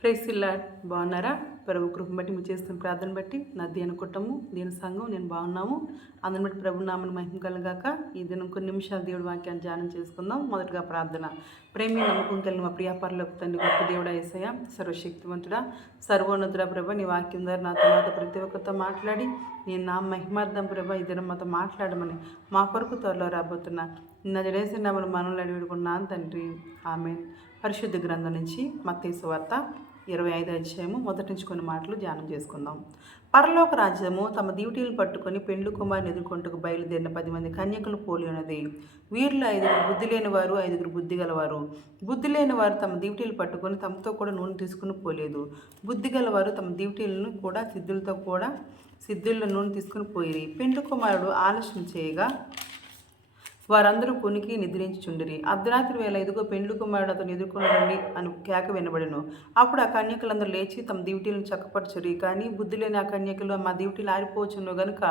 ప్రైసిల్లా బాగున్నారా? ప్రభు కృప బట్టి మీరు చేస్తున్న ప్రార్థన బట్టి నా దేని కుటుంబం దేని సంఘం నేను బాగున్నాము. అందుని బట్టి ప్రభు నామని మహిమ కలగాక ఈ దినం కొన్ని నిమిషాలు దేవుడి వాక్యాన్ని ధ్యానం చేసుకుందాం. మొదటగా ప్రార్థన. ప్రేమి నమ్మకం కలిగిన మా ప్రియాపరలోకి తండ్రి గొప్ప దేవుడా ఏసయ సర్వశక్తివంతుడా సర్వోన్నతుడా ప్రభ నీ వాక్యం ద్వారా నాతో తర్వాత ప్రతి ఒక్కరితో మాట్లాడి నేను నా మహిమార్థం ప్రభ ఈ దినం మాతో మాట్లాడమని మా కొరకు త్వరలో రాబోతున్నా. నిన్న జడేసిన నమ్మలు మనల్ని అడిగిడుకున్నాను తండ్రి. ఆమె పరిశుద్ధ గ్రంథం నుంచి మత్తేసు వార్త ఇరవై ఐదు అధ్యాయము మొదటి నుంచి కొన్ని మాటలు ధ్యానం చేసుకుందాం. పరలోక రాజ్యము తమ డ్యూటీలు పట్టుకొని పెండ్లు కుమారుని ఎదుర్కొంటకు బయలుదేరిన పది మంది కన్యకులు పోలి ఉన్నది. వీరిలో ఐదుగురు బుద్ధి లేని వారు ఐదుగురు బుద్ధి గలవారు. బుద్ధి లేని వారు తమ డ్యూటీలు పట్టుకొని తమతో కూడా నూనె తీసుకుని పోలేదు. బుద్ధి గలవారు తమ డ్యూటీలను కూడా సిద్ధులతో కూడా సిద్ధుల్లో నూనె తీసుకుని పోయి పెండ్లు కుమారుడు ఆలస్యం చేయగా వారందరూ కొనికి నిద్రించుచుండిరి. అర్ధరాత్రి వేళ ఇదిగో పెండ్లు కుమారుడు అతను ఎదుర్కొనండి అని కేక వినబడెను. అప్పుడు ఆ కన్యకలందరూ లేచి తమ దివిటీలను చక్కపరచురి. కానీ బుద్ధి లేని ఆ కన్యకలు మా దివిటీలు ఆరిపోవచ్చును గనుక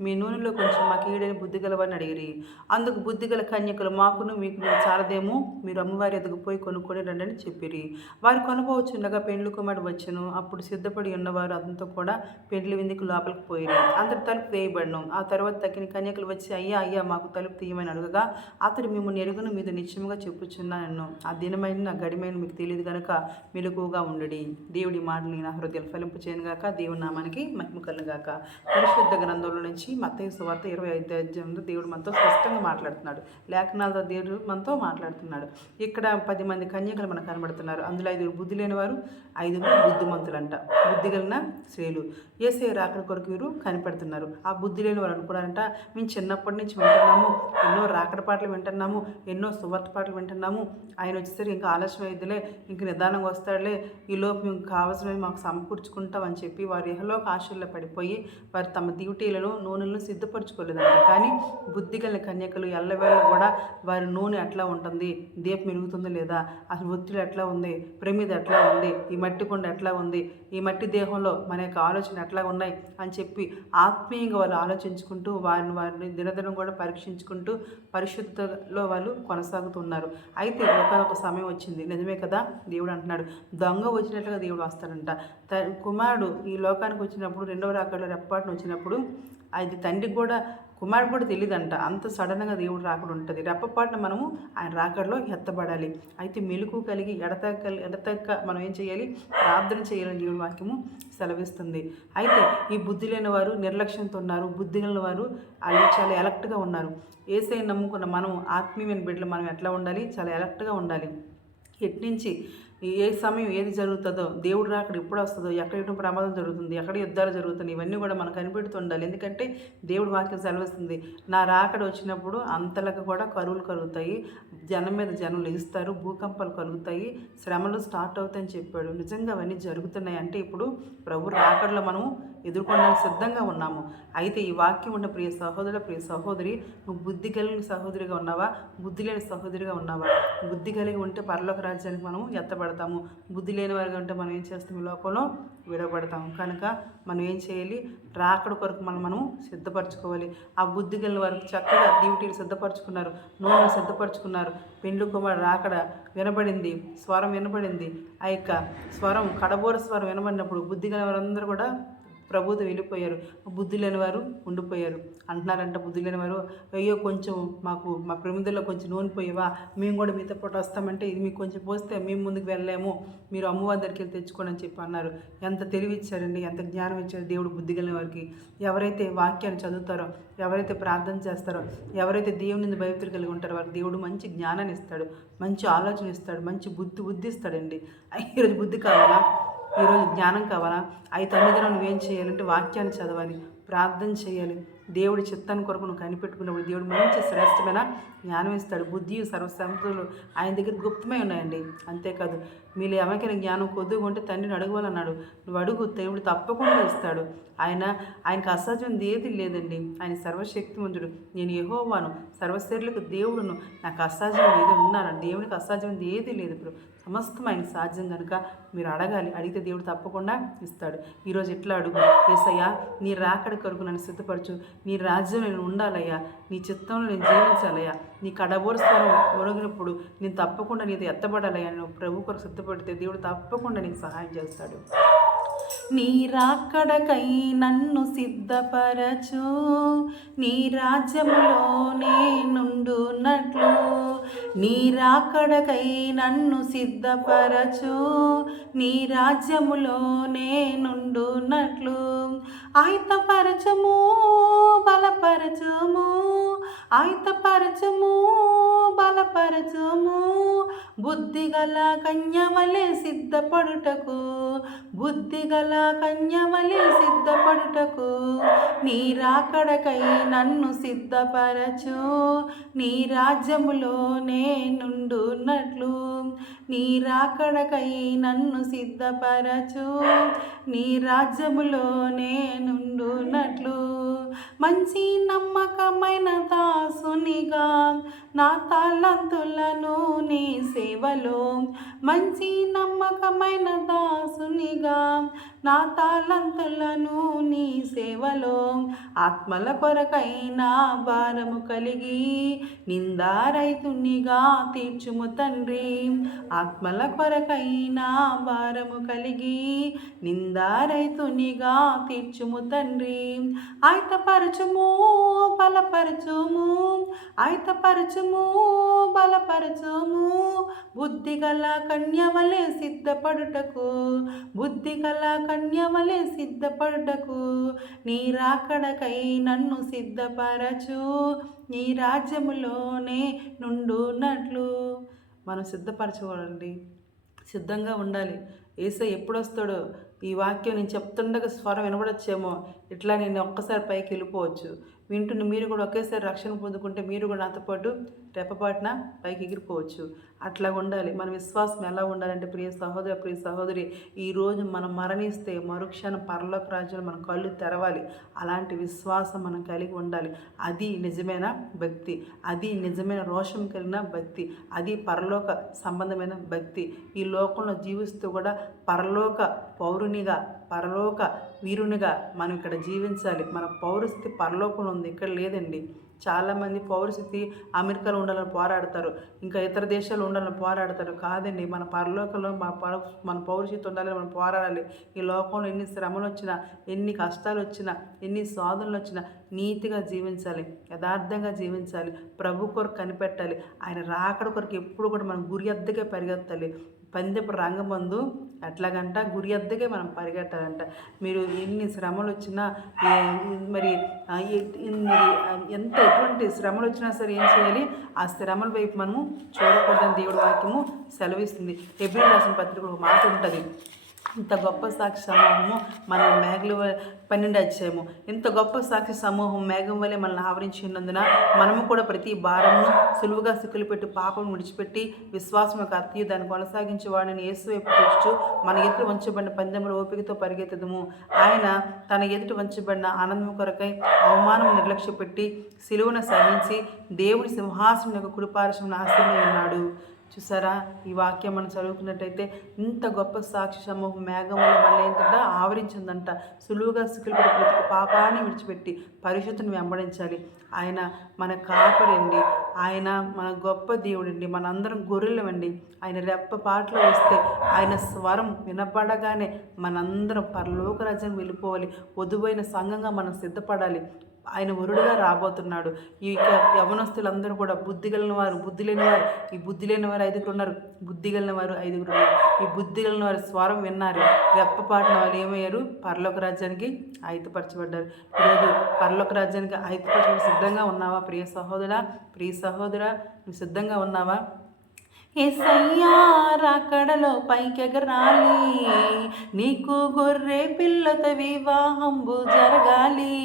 మీ నూనెలో కొంచెం మాకు ఈడని బుద్ధి గలవని అడిగిరి. అందుకు బుద్ధి గల కన్యకలు మాకును మీకు చాలదేమో మీరు అమ్మవారి ఎదుగు పోయి కొనుక్కొని రండి అని చెప్పిరి. వారు కొనుకోవచ్చుండగా పెండ్లు కుమారుడు వచ్చను. అప్పుడు సిద్ధపడి ఉన్నవారు అతనితో కూడా పెండ్లి విందుకు లోపలికి పోయిరి. అందరు తలుపు వేయబడను. ఆ తర్వాత తగిన కన్యకలు వచ్చి అయ్యా అయ్యా మాకు తలుపు తీయమని అడుగు అడుగగా అతడు మిమ్మల్ని ఎరుగును మీద నిశ్చయముగా చెప్పుచున్నాను ఆ దినమైన నా గడిమైన మీకు తెలియదు కనుక మెలకుగా ఉండడి. దేవుడి మాటలు నా హృదయాలు ఫలింపు చేయను గాక దేవుడి నామానికి మహిమ కలుగాక పరిశుద్ధ గ్రంథంలో నుంచి మత్తయి సువార్త ఇరవై ఐదు అధ్యాయంలో దేవుడు మనతో స్పష్టంగా మాట్లాడుతున్నాడు. లేఖనాలతో దేవుడు మనతో మాట్లాడుతున్నాడు. ఇక్కడ పది మంది కన్యకలు మనకు కనబడుతున్నారు. అందులో ఐదుగురు బుద్ధి లేని వారు ఐదుగురు బుద్ధిమంతులంట. బుద్ధి కలిగిన స్త్రీలు. ఏసే రాకల కొరకు వీరు కనిపెడుతున్నారు. ఆ బుద్ధి లేని వారు అనుకున్నారంట మేము చిన్నప్పటి నుంచి వింటున్నాము. ఎన్నో రాకడ పాటలు వింటున్నాము ఎన్నో సువార్త పాటలు వింటున్నాము. ఆయన వచ్చేసరికి ఇంకా ఆలస్యం అయిద్దిలే ఇంక నిదానంగా వస్తాడులే ఈ మేము కావాల్సినవి మాకు సమకూర్చుకుంటాం అని చెప్పి వారు ఇహలోక ఆశల్లో పడిపోయి వారు తమ డ్యూటీలను నూనెలను సిద్ధపరచుకోలేదంట. కానీ బుద్ధి కలిగిన కన్యకలు ఎల్లవేళ కూడా వారి నూనె ఎట్లా ఉంటుంది దీపం వెలుగుతుందో లేదా అసలు ఒత్తిడి ఎట్లా ఉంది ప్రమిద ఎట్లా ఉంది ఈ మట్టి కొండ ఎట్లా ఉంది ఈ మట్టి దేహంలో మన యొక్క ఆలోచన ఎట్లా ఉన్నాయి అని చెప్పి ఆత్మీయంగా వాళ్ళు ఆలోచించుకుంటూ వారిని వారిని దినదినం కూడా పరీక్షించుకుంటూ పరిశుద్ధలో వాళ్ళు కొనసాగుతున్నారు. అయితే ఒకనొక సమయం వచ్చింది. నిజమే కదా? దేవుడు అంటున్నాడు. దొంగ వచ్చినట్లుగా దేవుడు వస్తాడంట. త కుమారుడు ఈ లోకానికి వచ్చినప్పుడు రెండవ రాకడలో రెప్పాటును వచ్చినప్పుడు అది తండ్రికి కూడా కుమారుడు కూడా తెలియదంట అంత సడన్గా దేవుడు రాకడ ఉంటుంది. రెప్పపాటున మనము ఆయన రాకడలో ఎత్తబడాలి. అయితే మెలకు కలిగి ఎడతక్క ఎడతక్క మనం ఏం చేయాలి? ప్రార్థన చేయాలని దేవుడి వాక్యము సెలవిస్తుంది. అయితే ఈ బుద్ధి లేని వారు నిర్లక్ష్యంతో ఉన్నారు. బుద్ధి కలిగిన వారు వాళ్ళు చాలా ఎలక్ట్గా ఉన్నారు. ఏసై నమ్ముకున్న మనం ఆత్మీయమైన బిడ్డలు మనం ఎట్లా ఉండాలి? చాలా ఎలక్ట్గా ఉండాలి. ఎట్నుంచి ఏ సమయం ఏది జరుగుతుందో దేవుడు రాకడ ఎప్పుడు వస్తుందో ఎక్కడ ఎటు ప్రమాదం జరుగుతుంది ఎక్కడ యుద్ధాలు జరుగుతున్నాయి ఇవన్నీ కూడా మనకు కనిపెడుతుండాలి ఎందుకంటే దేవుడు వాక్యం సెలవిస్తుంది నా రాకడ వచ్చినప్పుడు అంతలకు కూడా కరువులు కలుగుతాయి జనం మీద జనం ఇస్తారు భూకంపాలు కలుగుతాయి శ్రమలు స్టార్ట్ అవుతాయని చెప్పాడు. నిజంగా అవన్నీ జరుగుతున్నాయి అంటే ఇప్పుడు ప్రభు రాకడలో మనము ఎదుర్కొనడానికి సిద్ధంగా ఉన్నాము. అయితే ఈ వాక్యం ఉన్న ప్రియ సహోదరుల ప్రియ సహోదరి నువ్వు బుద్ధి కలిగిన సహోదరిగా ఉన్నావా? బుద్ధి లేని సహోదరిగా ఉన్నావా? బుద్ధి కలిగి ఉంటే పరలోక రాజ్యానికి మనం ఎత్తబడతాము. బుద్ధి లేని వారిగా ఉంటే మనం ఏం చేస్తాం? ఈ లోకంలో విడబడతాము కనుక మనం ఏం చేయాలి? రాకడ కొరకు మనం మనం సిద్ధపరచుకోవాలి. ఆ బుద్ధి కలిగిన వారికి చక్కగా డ్యూటీలు సిద్ధపరచుకున్నారు. నూనెలు సిద్ధపరచుకున్నారు. పెండ్లు కుమారు రాకడ వినబడింది. స్వరం వినబడింది. ఆ యొక్క స్వరం కడబోర స్వరం వినబడినప్పుడు బుద్ధి గల వారందరూ కూడా ప్రభుతో వెళ్ళిపోయారు. బుద్ధి లేని వారు ఉండిపోయారు. అంటున్నారంట బుద్ధి లేని వారు అయ్యో కొంచెం మాకు మా ప్రమిదల్లో కొంచెం నూనె పోయేవా మేము కూడా మీతో పాటు వస్తామంటే ఇది మీకు కొంచెం పోస్తే మేము ముందుకు వెళ్ళలేము. మీరు అమ్మవారి దగ్గరికి వెళ్ళి తెచ్చుకోండి అని చెప్పి అన్నారు. ఎంత తెలివి ఇచ్చారండి ఎంత జ్ఞానం ఇచ్చారు దేవుడు బుద్ధి కలిగిన వారికి ఎవరైతే వాక్యాన్ని చదువుతారో ఎవరైతే ప్రార్థన చేస్తారో ఎవరైతే దేవుని భయభక్తులు కలిగి ఉంటారో వారికి దేవుడు మంచి జ్ఞానాన్ని ఇస్తాడు మంచి ఆలోచన ఇస్తాడు మంచి బుద్ధి బుద్ధి ఇస్తాడండి. ఈరోజు బుద్ధి కావాలా? ఈరోజు జ్ఞానం కావాలా? అయితే తొమ్మిదిలో నువ్వేం చేయాలంటే వాక్యాన్ని చదవాలి ప్రార్థన చేయాలి. దేవుడి చిత్తాన్ని కొరకు నువ్వు కనిపెట్టుకున్నప్పుడు దేవుడు మంచి శ్రేష్టమైన జ్ఞానం ఇస్తాడు. బుద్ధి సర్వసంతులు ఆయన దగ్గర గుప్తమై ఉన్నాయండి. అంతేకాదు మీరు ఎవరికైనా జ్ఞానం కొద్దిగా ఉంటే తండ్రిని అడగవాలన్నాడు నువ్వు అడుగు దేవుడు తప్పకుండా ఇస్తాడు. ఆయన ఆయనకు అసహజంది ఏది లేదండి. ఆయన సర్వశక్తిమంతుడు. నేను ఎహోవాను సర్వశరీరులకు దేవుడును. నాకు అసాధ్యం ఏది ఉన్నాను. దేవునికి అసాధ్యం ఏది లేదు ఇప్పుడు. సమస్తం ఆయన సాధ్యం కనుక మీరు అడగాలి. అడిగితే దేవుడు తప్పకుండా ఇస్తాడు. ఈరోజు ఎట్లా అడుగు? ఏసయ్యా నీ రాకడ కొరకు నన్ను సిద్ధపరచు. నీ రాజ్యం నేను ఉండాలయ్యా. నీ చిత్తంలో నేను జీవించాలయ్యా. నీ కడబోరు స్థలం ఒరిగినప్పుడు నేను తప్పకుండా నీతో ఎత్తబడాలయ్యా. నువ్వు ప్రభు కొరకు సిద్ధపడితే దేవుడు తప్పకుండా నీకు సహాయం చేస్తాడు. నీ రాకడకై నన్ను సిద్ధపరచు. నీ రాజ్యములో నేనుండునట్లు నీరాకడకై నన్ను సిద్ధపరచు. నీ రాజ్యములో నేనుండునట్లు ఆయుతపరచము బలపరచము. ఆయుతపరచము బలపరచము. బుద్ధిగల కన్యవలే సిద్ధపడుటకు బుద్ధిగల కన్యవలే సిద్ధపడుటకు నీ రాకడకై నన్ను సిద్ధపరచు. నీ రాజ్యములో నేనుండున్నట్లు నీ రాకడకై నన్ను సిద్ధపరచు. నీ రాజ్యములో నేనుండున్నట్లు మంచి నమ్మకమైన దాసునిగా నా తలంతులను నీ సేవలో. మంచి నమ్మకమైన దాసునిగా నా తాళంతులను నీ సేవలో. ఆత్మల కొరకైనా భారము కలిగి నిందారైతునిగా తీర్చుము తండ్రి. ఆత్మల కొరకైనా భారము కలిగి నిందారైతునిగా తీర్చుము తండ్రి. ఆయుతపరచుము బలపరచుము ఆయుతపరచుము బలపరచుము. బుద్ధిగల కన్యవలే సిద్ధపడుటకు బుద్ధిగల కన్యవలే సిద్ధపడుటకు. నీ రాకడకై నన్ను సిద్ధపరచు నీ రాజ్యములోనే నుండునట్లు. మనం సిద్ధపరచుకోవాలండి సిద్ధంగా ఉండాలి. ఏసై ఎప్పుడు వస్తాడో ఈ వాక్యం నేను చెప్తుండగా స్వరం వినబడచ్చేమో. ఇట్లా నేను ఒక్కసారి పైకి వెళ్ళిపోవచ్చు. వింటున్న మీరు కూడా ఒకేసారి రక్షణ పొందుకుంటే మీరు కూడా నాతో పాటు రెప్పపాటున పైకి ఎగిరిపోవచ్చు. అట్లా ఉండాలి. మన విశ్వాసం ఎలా ఉండాలంటే ప్రియ సహోదర ప్రియ సహోదరి ఈరోజు మనం మరణిస్తే మరుక్షణ పరలోక రాజ్యాలు మన కళ్ళు తెరవాలి. అలాంటి విశ్వాసం మనం కలిగి ఉండాలి. అది నిజమైన భక్తి. అది నిజమైన రోషం కలిగిన భక్తి. అది పరలోక సంబంధమైన భక్తి. ఈ లోకంలో జీవిస్తూ కూడా పరలోక పౌరునిగా పరలోక వీరునిగా మనం ఇక్కడ జీవించాలి. మన పౌరస్థితి పరలోకంలో ఉంది. ఇక్కడ లేదండి. చాలామంది పౌరస్థితి అమెరికాలో ఉండాలని పోరాడతారు ఇంకా ఇతర దేశాలు ఉండాలని పోరాడతారు. కాదండి మన పరలోకంలో మన పర మన పౌరస్థితి ఉండాలని మనం పోరాడాలి. ఈ లోకంలో ఎన్ని శ్రమలు వచ్చినా ఎన్ని కష్టాలు వచ్చినా ఎన్ని సాధనలు వచ్చినా నీతిగా జీవించాలి యథార్థంగా జీవించాలి ప్రభు కొరకు కనిపెట్టాలి. ఆయన రాకడ కొరకు ఎప్పుడు కూడా మనం గురి అద్దకే పరిగెత్తాలి. పందెపు రంగమందు ఎట్లాగంట గురి అద్దకే మనం పరిగెట్టాలంట. మీరు ఎన్ని శ్రమలు వచ్చినా మరి మరి ఎంత ఎటువంటి శ్రమలు వచ్చినా సరే ఏం చేయాలి? ఆ శ్రమల వైపు మనము చూడకూడదని దేవుడి వాక్యము సెలవిస్తుంది. ఎబ్రిల్ రాసిన పత్రిక ఒక మాట ఉంటుంది. ఇంత గొప్ప సాక్షి సమూహము మన మేఘలు పన్నెండు అధ్యాయము. ఇంత గొప్ప సాక్షి సమూహం మేఘం వలె మనల్ని ఆవరించి ఉన్నందున మనము కూడా ప్రతి భారమును సులువుగా సిక్కులు పెట్టి పాపం విడిచిపెట్టి విశ్వాసం యొక్క అత్తి దాన్ని కొనసాగించే వాడిని యేసు వైపు చూస్తూ మన ఎదుట వంచబడిన పందెముల ఓపికతో పరిగెత్తదము. ఆయన తన ఎదుట వంచబడిన ఆనందం కొరకై అవమానం నిర్లక్ష్య పెట్టి సిలువను సహించి దేవుని సింహాసనం యొక్క కుడిపార్శ్వం ఆశ్రమై ఉన్నాడు. చూసారా? ఈ వాక్యం మనం చదువుకున్నట్టయితే ఇంత గొప్ప సాక్షి సమూహం మేఘం వల్ల మళ్ళీ ఏంటంటే ఆవరించిందంట. సులువుగా సిక్కులు పెట్టి ప్రతి పాపాన్ని విడిచిపెట్టి పరిశుద్ధిని వెంబడించాలి. ఆయన మన కాపరండి. ఆయన మన గొప్ప దేవుడండి. మనందరం గొర్రెలమండి. ఆయన రెప్ప పాటలు వస్తే ఆయన స్వరం వినపడగానే మనందరం పరలోక రాజ్యం వెళ్ళిపోవాలి. వధువైన సంఘంగా మనం సిద్ధపడాలి. ఆయన వరుడుగా రాబోతున్నాడు. ఈ యొక్క యవనస్తులందరూ కూడా బుద్ధి కలిగిన వారు బుద్ధి లేని వారు ఈ బుద్ధి లేని వారు ఐదుగురు ఉన్నారు. బుద్ధి కలిగిన వారు ఐదుగురు ఉన్నారు. ఈ బుద్ధి కలిగిన వారు స్వరం విన్నారు. రెప్పపాటిన వాళ్ళు ఏమయ్యారు? పరలోక రాజ్యానికి ఆయుధపరచబడ్డారు. ఈరోజు పరలోక రాజ్యానికి ఆయుధపరచబడి సిద్ధంగా ఉన్నావా? ప్రియ సహోదరా ప్రియ సహోదరా నువ్వు సిద్ధంగా ఉన్నావా? ఏసయ్యా రాకడలో పైకెగరాలి. నీకు గొర్రె పిల్లతో వివాహంబు జరగాలి.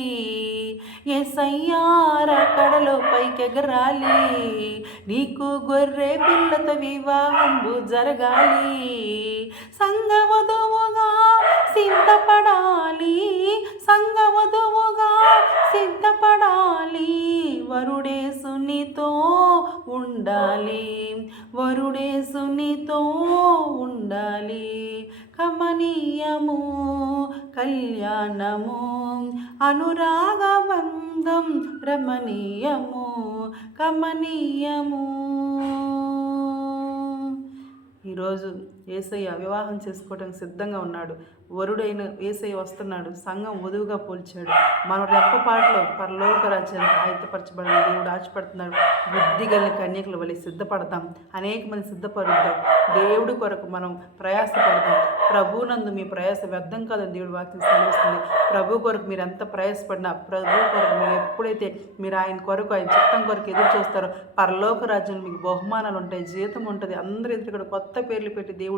ఏసయ్యా కడలో పైకెగరాలి? నీకు గొర్రె పిల్లతో వివాహంబు జరగాలి. సంగవధువుగా సిద్ధపడాలి. సంగవధువుగా సిద్ధపడాలి. వరుడే సునితో ఉండాలి. వరుడే సునితో ఉండాలి. కమనీయము కళ్యాణము అనురాగబంధం రమణీయము కమనీయము. ఈరోజు ఏసయ్య వివాహం చేసుకోవడానికి సిద్ధంగా ఉన్నాడు. వరుడైన ఏసయ్య వస్తున్నాడు. సంఘం వధువుగా పోల్చాడు. మనం రెప్పపాటలో పరలోక రాజ్యాన్ని ఆయుధపరచబడిన దేవుడు ఆశపడుతున్నాడు. బుద్ధి కలిగిన కన్యకుల వలె సిద్ధపడతాం. అనేక మంది సిద్ధపరుద్దాం దేవుడి కొరకు మనం ప్రయాసపడతాం. ప్రభునందు మీ ప్రయాస వ్యర్థం కాదని దేవుడు వాక్యం సెలవిస్తుంది. ప్రభు కొరకు మీరు ఎంత ప్రయాసపడినా ప్రభు కొరకు మీరు ఎప్పుడైతే మీరు ఆయన కొరకు ఆయన చిత్తం కొరకు ఎదురు చూస్తారో పరలోక రాజ్యం మీకు బహుమానాలు ఉంటాయి జీతం ఉంటుంది. అందరి ఎదురు కూడా కొత్త పేర్లు పెట్టి దేవుడు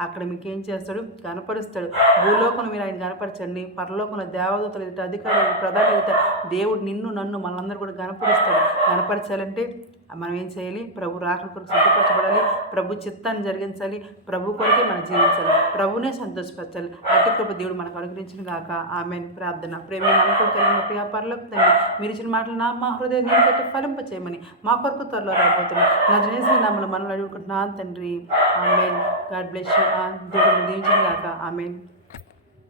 అక్కడ మీకు ఏం చేస్తాడు? కనపరుస్తాడు. భూలోకంలో మీరు ఆయన కనపరచండి. పరలోకంలో దేవదూతలు ఎదుట అధికారులు ప్రధాన ఎదుట దేవుడు నిన్ను నన్ను మనందరూ కూడా కనపరుస్తాడు. కనపరచాలంటే మనం ఏం చేయాలి? ప్రభు రాకడ కొరకు సిద్ధపరచబడాలి. ప్రభు చిత్తాన్ని జరిగించాలి. ప్రభు కొరకే మనం జీవించాలి. ప్రభునే సంతోషపరచాలి. అటు కృప దేవుడు మనకు అనుగ్రహించిన గాక. ఆమె ప్రార్థన. ప్రేమ నమ్మకం కలిగిన వ్యాపారంలో తండ్రి మీరు ఇచ్చిన మాటలు నా మా హృదయం పెట్టి ఫలింప చేయమని మా కొరకు త్వరలో రాబోతున్నాం. నా జనేసిన నమ్మలు మనల్ని అడుగుకుంటున్నాను తండ్రి. ఆమెన్. God bless you. దేవుడు దీవించిన గాక. ఆమెన్.